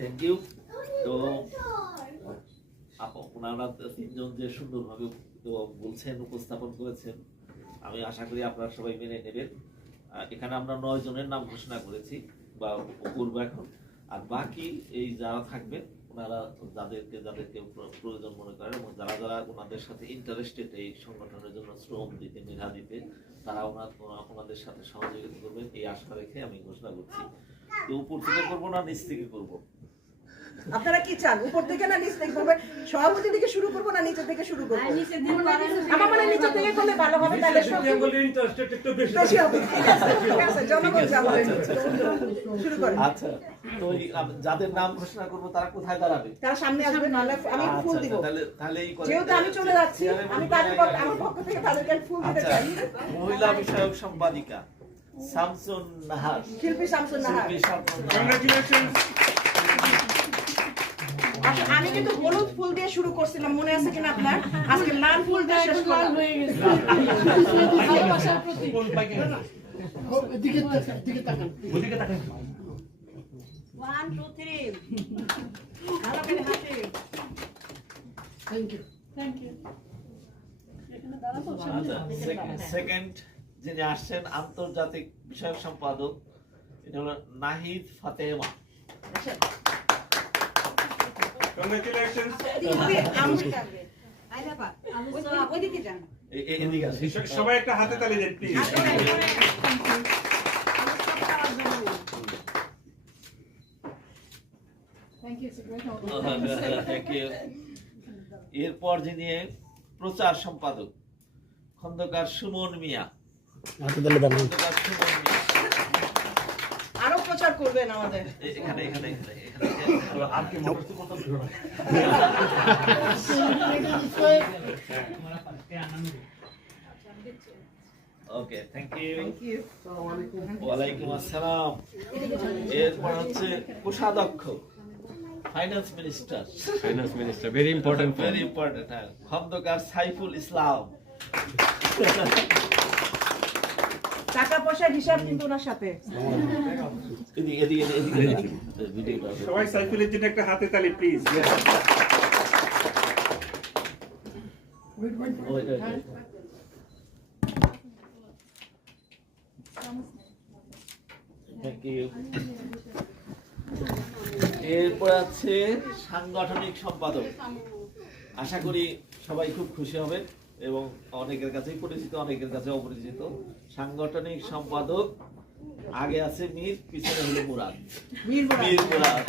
Thank you. তো আপনারা তিনজন যে সুন্দরভাবে বলছেন, উপস্থাপন করেছেন, আমি আশা করি আপনারা সবাই মেনে নেবেন। এখানে আমরা 9 জনের নাম ঘোষণা করেছি বা করবো এখন। আর বাকি এই যারা থাকবেন ওনারা যাদেরকে প্রয়োজন মনে করেন এবং যারা ওনাদের সাথে ইন্টারেস্টেড এই সংগঠনের জন্য শ্রম দিতে, মেধা দিতে, তারা ওনাদের সাথে সহযোগিতা করবেন এই আশা রেখে আমি ঘোষণা করছি। তো উপর থেকে করবো না নিচ থেকে করবো? আপনারা কি চান, উপর থেকে না নিচ থেকে করবেন? সভাপতি থেকে শুরু করব না নিচে থেকে শুরু করব? আমার মনে হয় নিচে থেকে করলে ভালো হবে, তাহলে বেশি হবে। ঠিক আছে, জনগণ যাবে। শুরু করেন। আচ্ছা, তো যাদের নাম ঘোষণা করব তারা কোথায় দাঁড়াবে? তারা সামনে আসবে, নাহলে আমি ফুল দিব। তাহলে এই করে, যেহেতু আমি চলে যাচ্ছি, আমি তাদের আমার পক্ষ থেকে তাদেরকে ফুল দিতে চাই। মহিলা বিষয়ক সম্পাদিকা শামসুন নাহার, শিল্পী শামসুন নাহার। কংগ্রাচুলেশনস। আচ্ছা, আমি কিন্তু হলুদ ফুল দিয়ে শুরু করছিলাম, মনে আছে কিনা আপনার? আজকে লাল ফুল দিয়ে শেষ করলাম। দিকে তাকান। 1 2 3 ভালো করে হাতে। Thank you. সেকেন্ড যিনি আসছেন আন্তর্জাতিক বিষয়ক সম্পাদক, এটা হলো নাহিদ ফাতেমা। কংগ্রাচুলেশনস। ওইদিকে যান। এদিকে আসেন। সবাই একটা হাতে তালি দেন প্লিজ। Thank you. এরপর যিনি প্রচার সম্পাদক খন্দকার সুমন মিয়া। খন্দকার সুমন মিয়া আরো প্রচার করবেন আমাদের। এখানে আর কি মোটরসাইকেল কথা বলবো না। Okay, thank you. Thank you. ওয়ালাইকুম আসসালাম। এরপর হচ্ছে কোষাধ্যক্ষ finance minister, very important. Very important, হ্যাঁ, খন্দকার সাইফুল ইসলাম। টাকা পয়সার হিসাব কিন্তু ওনার সাথে। এদিকে ভিডিওটা সবাই সাইফুলের জন্য একটা হাতে তালি প্লিজ। Thank you. এরপর আছে সাংগঠনিক সম্পাদক। আশা করি সবাই খুব খুশি হবেন এবং অনেকের কাছেই পরিচিত, অনেকের কাছে অপরিচিত। সাংগঠনিক সম্পাদক আগে আছে মীর, পিছনে হলো মুরাদ। বীর মুরাদ। মীর মুরাদ।